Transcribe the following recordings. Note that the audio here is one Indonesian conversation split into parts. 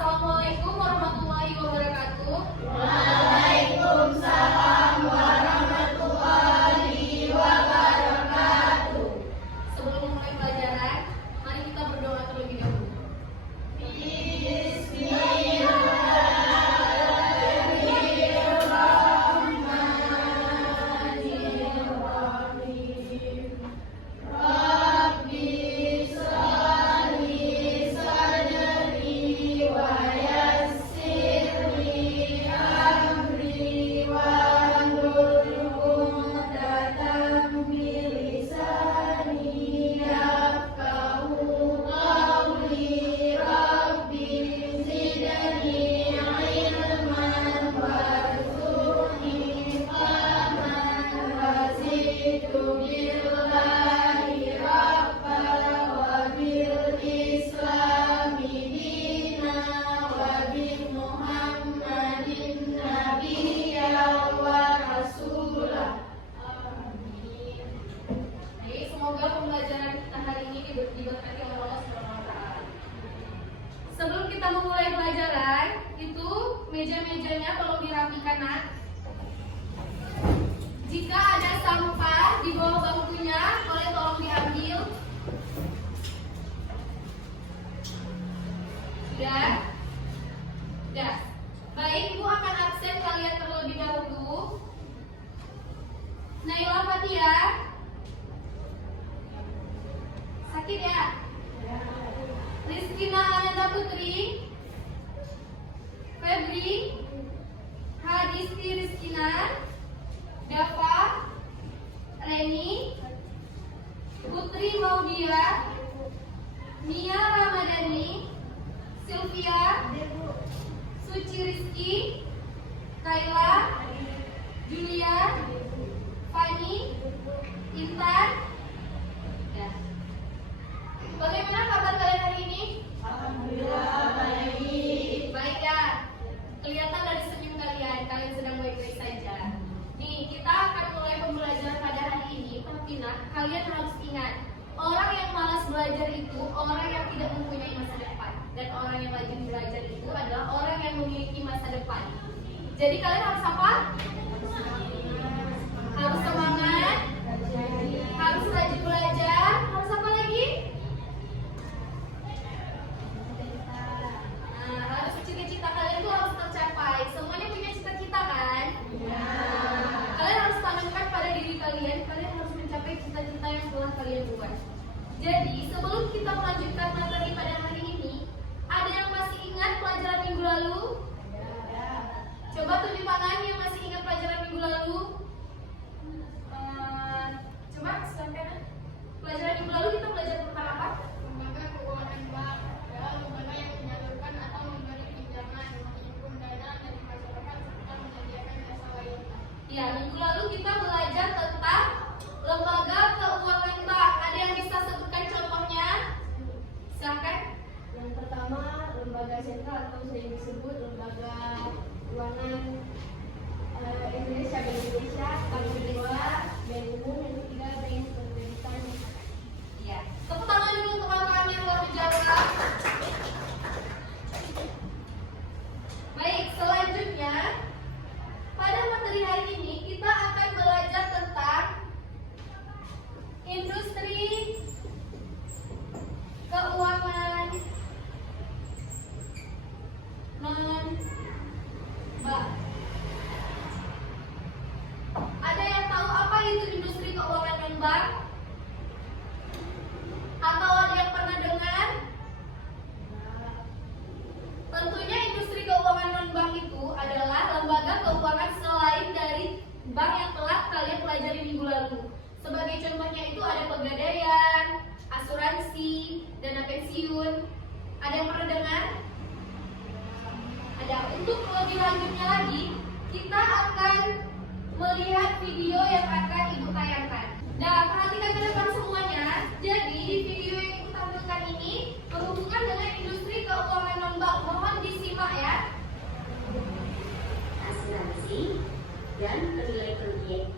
Assalamualaikum warahmatullahi wabarakatuh. Waalaikumsalam warahmatullahi wabarakatuh. Sebelum memulai pelajaran, mari kita berdoa terlebih dahulu. Bismillahirrahmanirrahim. Rabbi shrah sadri wa yassir li amri wahlul 'uqdatam min lisani yafqahu qawli. Rabbi zidni ilman warzuqni fahman wazidu billahi rabba wa bil islami dina wa bi muhammadin nabiyya wa rasulah. Amin. Baik, semoga pembelajaran kita hari ini diberkati oleh Allah SWT. Sebelum kita memulai pelajaran, itu meja-mejanya tolong dirapikan, Nak. Jika ada sampah di bawah bangkunya, boleh tolong diambil. Sudah? Sudah. Baik, Ibu akan absen kalian terlebih dahulu. Naila Fatia. Sakit ya? Rizkina Ananda Putri. Febri. Hadisti Rizkina. Dava. Reni. Putri Maudia. Nia Ramadhani. Sylvia. Suci Rizki. Kayla. Julia. Fani. Intan. Ya. Bagaimana kabar kalian hari ini? Alhamdulillah baik. Baik ya. Kelihatan dari senyum kalian sedang baik-baik saja. Nih, kita akan mulai pembelajaran pada hari ini. Tapi Nak, kalian harus ingat, orang yang malas belajar itu orang yang tidak mempunyai masa depan. Dan orang yang rajin belajar itu adalah orang yang memiliki masa depan. Jadi kalian harus apa? Harus semangat, harus rajin belajar, harus apa lagi? Nah, harus cita-cita kalian itu harus tercapai. Semuanya punya cita-cita kan? Kalian harus tanamkan pada diri kalian harus mencapai cita-cita yang telah kalian buat. Jadi, sebelum kita melanjutkan materi pada hari ini, ada yang masih ingat pelajaran minggu lalu? Coba tunjuk tangan yang masih ingat pelajaran minggu lalu. Coba silakan. Pelajaran minggu lalu kita belajar tentang apa? Lembaga keuangan bank adalah lembaga yang menyalurkan atau memberi pinjaman, menghimpun dana dari masyarakat serta menyediakan jasa lainnya. Ya, minggu lalu kita belajar tentang lembaga keuangan bank. Ada yang bisa sebutkan contohnya? Silakan. Yang pertama, lembaga sentral atau sering disebut lembaga keuangan Indonesia, Bank Indonesia. Yang kedua, Bank Umum. Yang ketiga, Bank Pembibitan. Ya. Tepuk tangan dulu untuk kawan-kawan yang baru jawab. Baik, selanjutnya pada materi hari ini kita akan belajar tentang industri keuangan non-bank. Ada yang tahu apa itu industri keuangan non-bank? Atau ada yang pernah dengar? Tentunya industri keuangan non-bank itu adalah lembaga keuangan selain dari bank yang telah kalian pelajari minggu lalu. Sebagai contohnya itu ada pegadaian, asuransi, dana pensiun. Ada yang pernah dengar? Ada. Untuk lebih lanjutnya lagi, kita akan melihat video yang akan Ibu tayangkan. Nah, perhatikan ke depan semuanya. Jadi, di video yang Ibu tampilkan ini berhubungan dengan industri keuangan non-bank. Mohon disimak ya. Asuransi dan nilai proyek.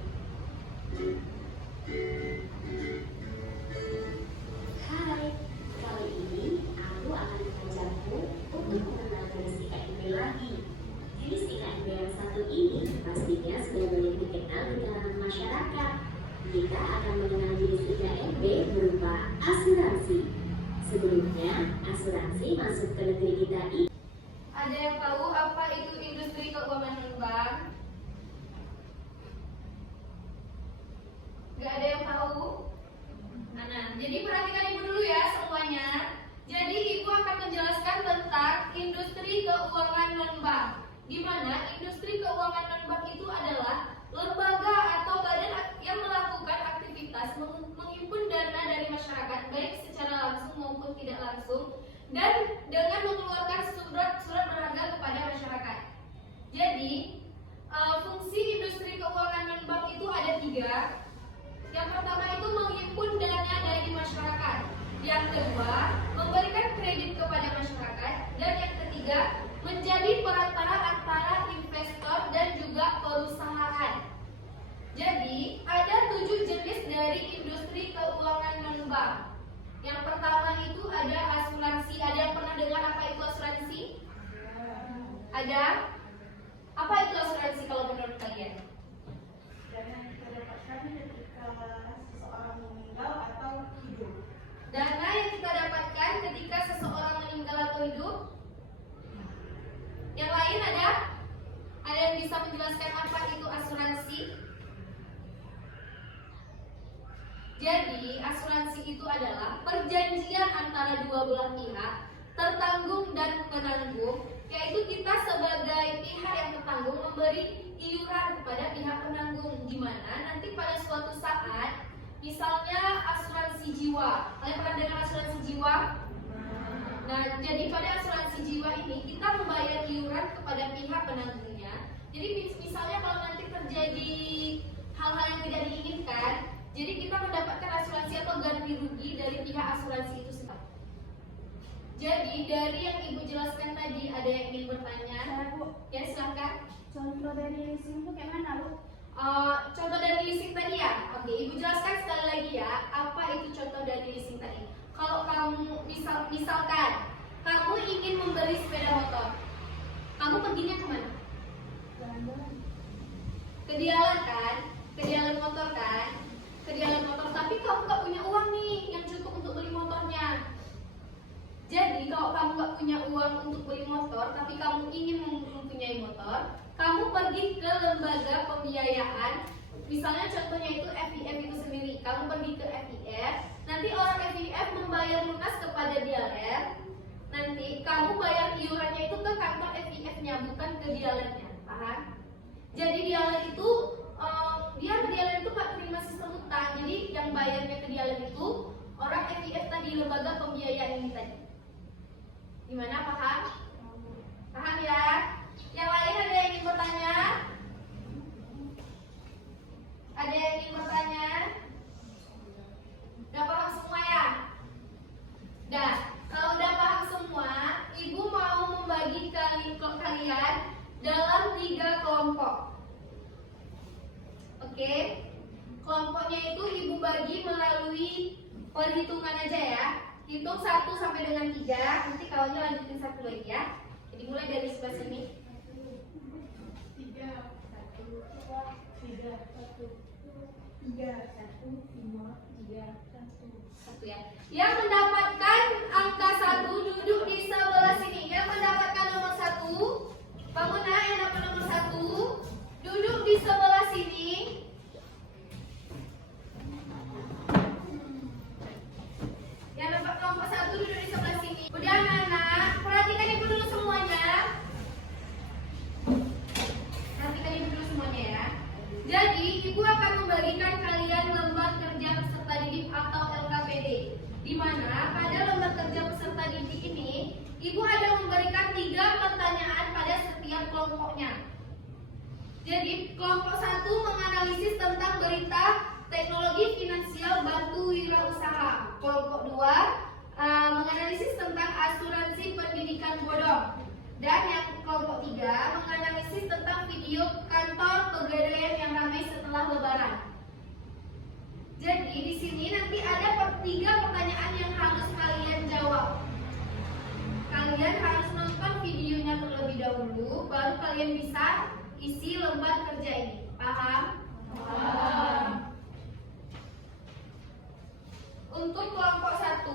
Hai, kali ini aku akan mengajarku untuk mengenal satu ini pastinya sudah banyak dikenal di kalangan masyarakat. Kita akan mengenal jenis 3MB berupa asuransi. Sebelumnya, asuransi masuk ke negeri kita ini. Ada yang tahu apa itu industri keuangan non-bank? Gak ada yang tahu? Nah, jadi perhatikan ibu dulu ya semuanya. Jadi ibu akan menjelaskan tentang industri keuangan non-bank. Di mana industri keuangan non-bank itu adalah lembaga atau badan yang melakukan aktivitas menghimpun dana dari masyarakat baik secara langsung maupun tidak langsung dan dengan mengeluarkan surat-surat berharga kepada masyarakat. Jadi fungsi industri keuangan non-bank itu ada 3. Yang pertama itu menghimpun dana dari masyarakat. Yang kedua, memberikan kredit kepada masyarakat. Dan yang ketiga, menjadi perantara antara investor dan juga perusahaan. Jadi, ada 7 jenis dari industri keuangan non-bank. Yang pertama itu ada asuransi. Ada yang pernah dengar apa itu asuransi? Ada? Apa itu asuransi kalau menurut kalian? Dana yang kita dapatkan ketika seseorang meninggal atau hidup. Dana yang kita dapatkan ketika seseorang meninggal atau hidup. Yang lain ada? Ada yang bisa menjelaskan apa itu asuransi? Jadi, asuransi itu adalah perjanjian antara dua belah pihak, tertanggung dan penanggung, yaitu kita sebagai pihak yang tertanggung memberi iuran kepada pihak penanggung, di mana nanti pada suatu saat, misalnya asuransi jiwa. Kalian pernah dengar asuransi jiwa? Nah, jadi pada asuransi jiwa ini kita membayar iuran kepada pihak penanggungnya. Jadi misalnya kalau nanti terjadi hal-hal yang tidak diinginkan, jadi kita mendapatkan asuransi atau ganti rugi dari pihak asuransi itu sendiri. Jadi dari yang ibu jelaskan tadi, ada yang ingin bertanya? Ya, silakan. Contoh dari leasing itu kayak mana, Bu? Contoh dari leasing tadi ya? Oke, ibu jelaskan sekali lagi ya. Apa itu contoh dari leasing tadi? Kalau kamu misalkan kamu ingin membeli sepeda motor, kamu perginya kemana? Jalan-jalan. Ke Dialan kan? Ke Dialan motor kan? Ke Dialan motor, tapi kamu nggak punya uang nih yang cukup untuk beli motornya. Jadi kalau kamu nggak punya uang untuk beli motor, tapi kamu ingin mempunyai motor, kamu pergi ke lembaga pembiayaan. Misalnya contohnya itu FIF itu sendiri. Kamu pergi ke FIF, nanti orang FIF membayar lunas kepada Dialan. Nanti kamu bayar iurannya itu ke kantor FIF-nya, bukan ke Dialannya. Paham? Jadi Dialan itu dia ke Dialan itu nggak terima sistem utang. Jadi yang bayarnya ke Dialan itu orang FIF tadi, lembaga pembiayaan ini tadi. Gimana, paham? Paham ya? Yang lain ada yang ingin bertanya? Ada yang ingin bertanya? Udah paham semua ya? Dah, kalau udah paham semua, ibu mau membagi kalian dalam 3 kelompok. Oke? Kelompoknya itu ibu bagi melalui perhitungan aja ya. Hitung 1 sampai dengan 3. Nanti kawannya lanjutin 1 lagi ya. Jadi mulai dari sebelah sini. 3, 1, 2, 3, 1, 3, 1, 5, 3, 1 ya. Yang mendapatkan angka 1 duduk di sebelah sini. Yang mendapatkan nomor 1, bangunlah yang dapat nomor 1, duduk di sebelah sini. Yang dapat nomor 1 duduk di sebelah sini. Udah anak-anak, perhatikan ibu dulu semuanya. Perhatikan ibu dulu semuanya ya. Jadi ibu akan membagikan kalian lembar kerja peserta didik atau LKPD. Di mana pada lembar kerja peserta didik ini, ibu ada memberikan 3 pertanyaan pada setiap kelompoknya. Jadi kelompok 1 menganalisis tentang berita teknologi finansial bantu wirausaha. Kelompok 2 menganalisis tentang asuransi pendidikan bodong. Dan yang kelompok 3 menganalisis tentang video kantor pegadaian yang ramai setelah lebaran. Jadi di sini nanti ada 3 pertanyaan yang harus kalian jawab. Kalian harus nonton videonya terlebih dahulu, baru kalian bisa isi lembar kerja ini. Paham? Untuk kelompok 1,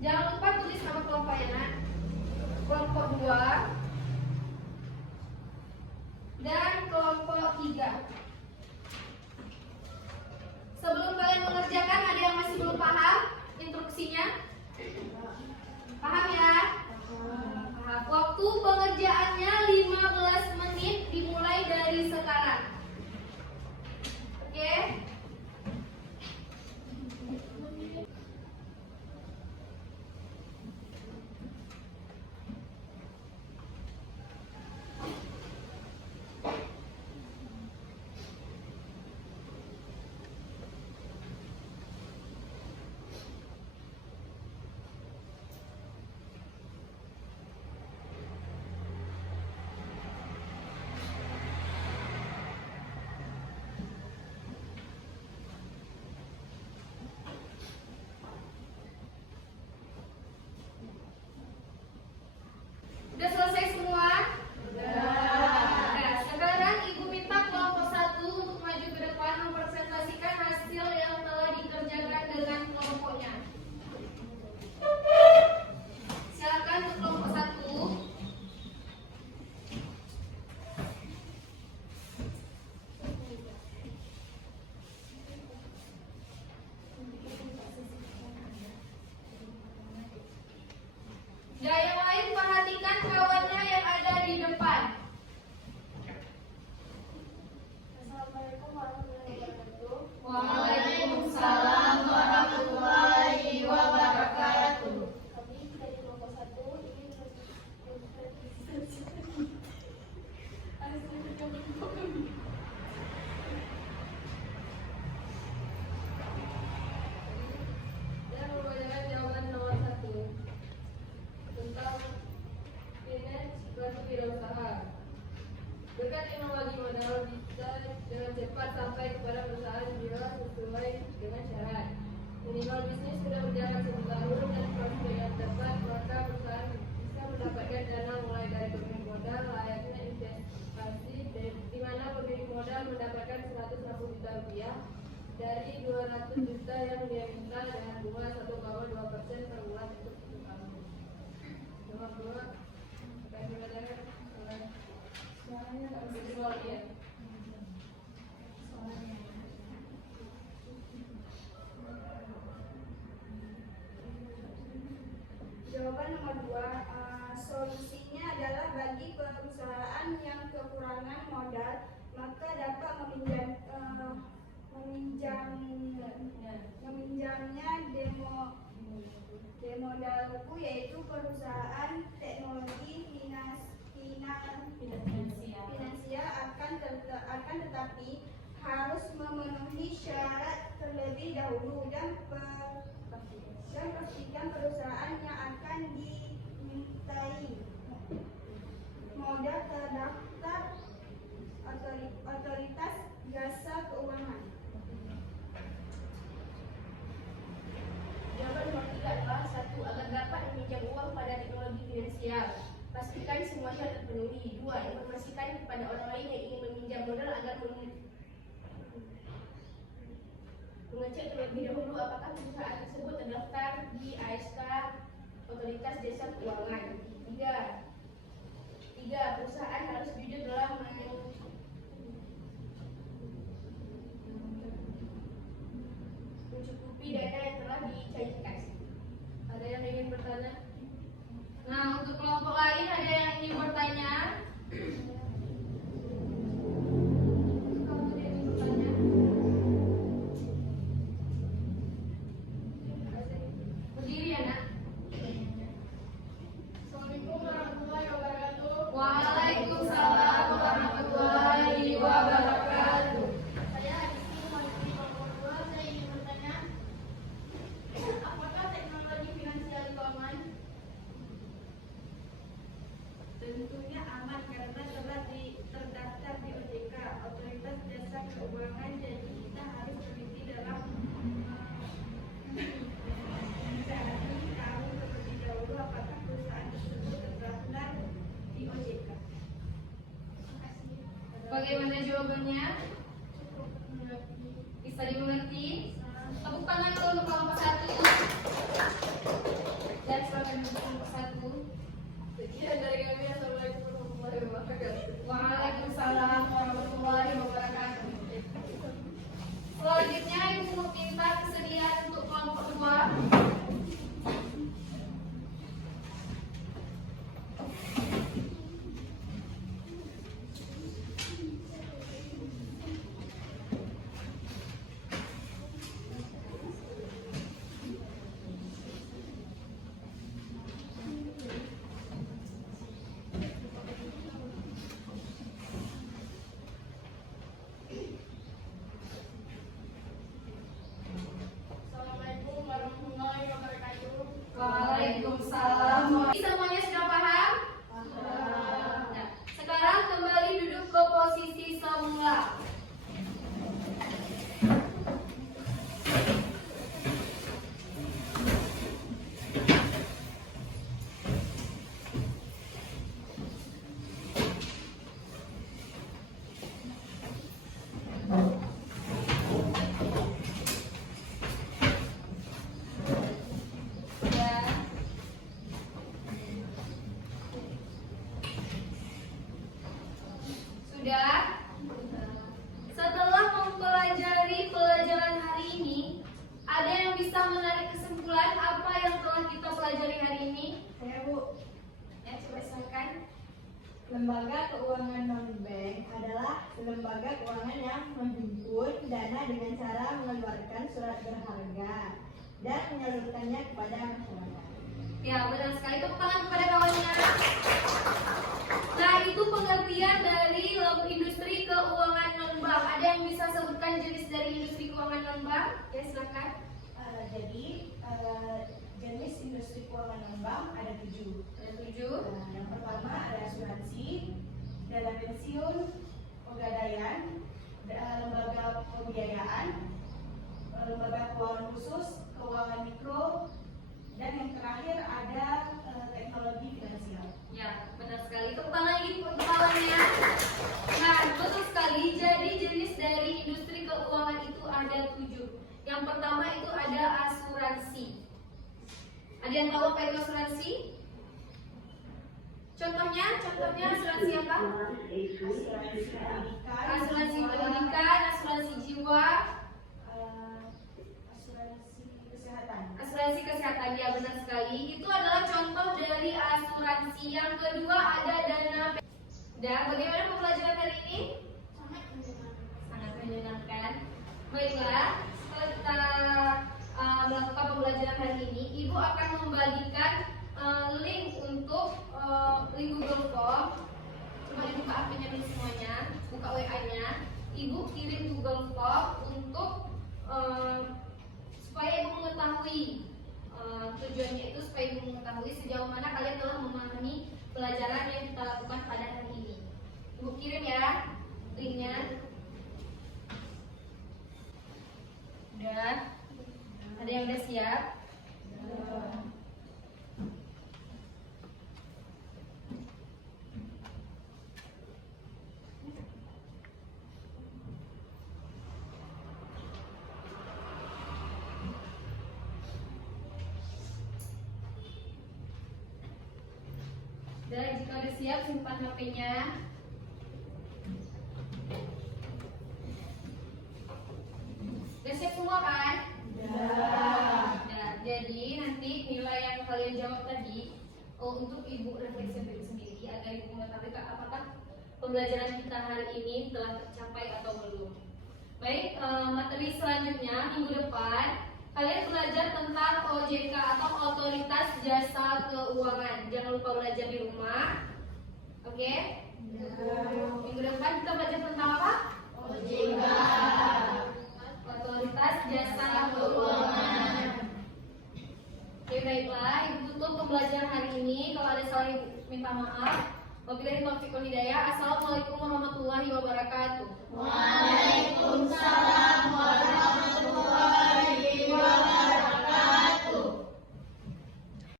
jangan lupa tulis nama kelompoknya, nak. Kelompok 2 dan kelompok 3. Sebelum kalian mengerjakan, ada yang masih belum paham instruksinya? Paham ya? Paham. Waktu pengerjaannya 15 menit dimulai dari sekarang. Oke? Udah selesai semua? Nah, sekarang Ibu minta kelompok 1 untuk maju ke depan mempresentasikan hasil yang telah dikerjakan dengan kelompoknya. Silakan untuk kelompok 1. Ya, yang lain perhatikan kawannya yang ada di depan. Assalamualaikum warahmatullahi wabarakatuh. Waalaikumsalam warahmatullahi wabarakatuh. Kami dari kelompok 1 ingin Dan membacakan jawaban nomor 1 tentang manage suatu wirausaha. Berkat teknologi modal bisa dengan cepat sampai kepada perusahaan bila sesuai dengan syarat. Minimal bisnis sudah berjalan 1 tahun dan prospek yang tepat, maka perusahaan bisa mendapatkan dana mulai dari pemilik modal layaknya investasi, di mana pemilik modal mendapatkan 160 juta rupiah dari 200 juta yang dia minta dengan bunga 1,2% per bulan untuk 1 tahun. Nomor 2 akan dibacakan oleh suaranya tak bisa dikeluarkan. Jawaban nomor 2, solusinya adalah bagi perusahaan yang kekurangan modal, maka dapat meminjamnya demodalku, yaitu perusahaan teknologi finansial akan tetapi harus memenuhi syarat terlebih dahulu dan pastikan perusahaan yang akan dimintai modal terdaftar otoritas jasa keuangan. Jawaban nomor 3 adalah 1. Agar dapat meminjam uang pada teknologi finansial, pastikan semua syarat terpenuhi. 2. Informasikan kepada orang lain yang ingin meminjam modal agar mengecek terlebih dahulu apakah perusahaan tersebut terdaftar di ASK Otoritas Jasa Keuangan. 3. Perusahaan harus jujur dalam mencukupi dana yang telah dicairkan. Ada yang ingin bertanya? Nah, untuk kelompok lain ada yang ingin bertanya? Kamu ada yang ingin bertanya? Berdiri ya, nak. Assalamualaikum warahmatullahi wabarakatuh. Waalaikumsalam warahmatullahi wabarakatuh. Saya Adisti mewakili kelompok 2. Saya ingin bertanya, apakah teknologi finansial itu aman? Tentunya aman. Bagaimana jawabannya? Bisa dimengerti? Tepuk tangan untuk kelompok 1. Dan silakan kelompok 1. Sekian dari kami. Assalamualaikum warahmatullahi wabarakatuh. Waalaikumsalam warahmatullahi wabarakatuh. Selanjutnya Ibu minta kesediaan untuk kelompok 2. Assalamualaikum warahmatullahi wabarakatuh. Waalaikumsalam. Semuanya sudah paham? Nah, sekarang kembali duduk ke posisi semula. Sudah? Setelah mempelajari pelajaran hari ini, ada yang bisa menarik kesimpulan apa yang telah kita pelajari hari ini? Saya Bu. Ya, coba silakan. Lembaga keuangan non-bank adalah lembaga keuangan yang menghimpun dana dengan cara mengeluarkan surat berharga dan menyalurkannya kepada masyarakat. Ya, benar sekali. Tepuk tangan kepada kawannya. Nah, itu pengertian dari industri keuangan non-bank. Ada yang bisa sebutkan jenis dari industri keuangan non-bank? Ya, silakan. Jenis industri keuangan non-bank ada 7. Ada 7. Yang pertama ada asuransi, dana pensiun, pegadaian, lembaga pembiayaan, lembaga keuangan khusus, keuangan mikro, dan yang terakhir ada teknologi finansial. Ya, benar sekali. Tepuk tangan lagi untuk kawannya. Nah, betul sekali. Jadi jenis dari industri keuangan itu ada 7. Yang pertama itu ada asuransi. Ada yang tahu apa itu asuransi? Contohnya asuransi apa? Asuransi pendidikan, asuransi jiwa, asuransi kesehatan. Ya, benar sekali. Itu adalah contoh dari asuransi. Yang kedua ada dana. Dan bagaimana pembelajaran hari ini? Sangat menyenangkan. Baiklah, setelah kita melakukan pembelajaran hari ini, Ibu akan membagikan link untuk link Google Form. Coba dibuka apanya nih semuanya, buka WA-nya. Ibu kirim Google Form untuk supaya Ibu mengetahui tujuannya itu supaya Ibu mengetahui sejauh mana kalian telah memahami pelajaran yang kita lakukan pada hari ini. Ibu kirim ya linknya. Udah? Ada yang udah siap? Dan jika udah siap, simpan HP-nya. Udah siap semua kan? Nah, jadi nanti nilai yang kalian jawab tadi untuk Ibu refleksi diri sendiri agar Ibu mengetahui apakah pembelajaran kita hari ini telah tercapai atau belum. Baik, materi selanjutnya minggu depan kalian belajar tentang OJK atau Otoritas Jasa Keuangan. Jangan lupa belajar di rumah. Oke? Minggu depan kita belajar tentang apa? OJK. Otoritas Jasa Keuangan. Oke, baiklah. Ibu tutup pembelajaran hari ini. Kalau ada salah, Ibu minta maaf. Wabillahi taufiq wal hidayah. Assalamualaikum warahmatullahi wabarakatuh. Waalaikumsalam warahmatullahi wabarakatuh.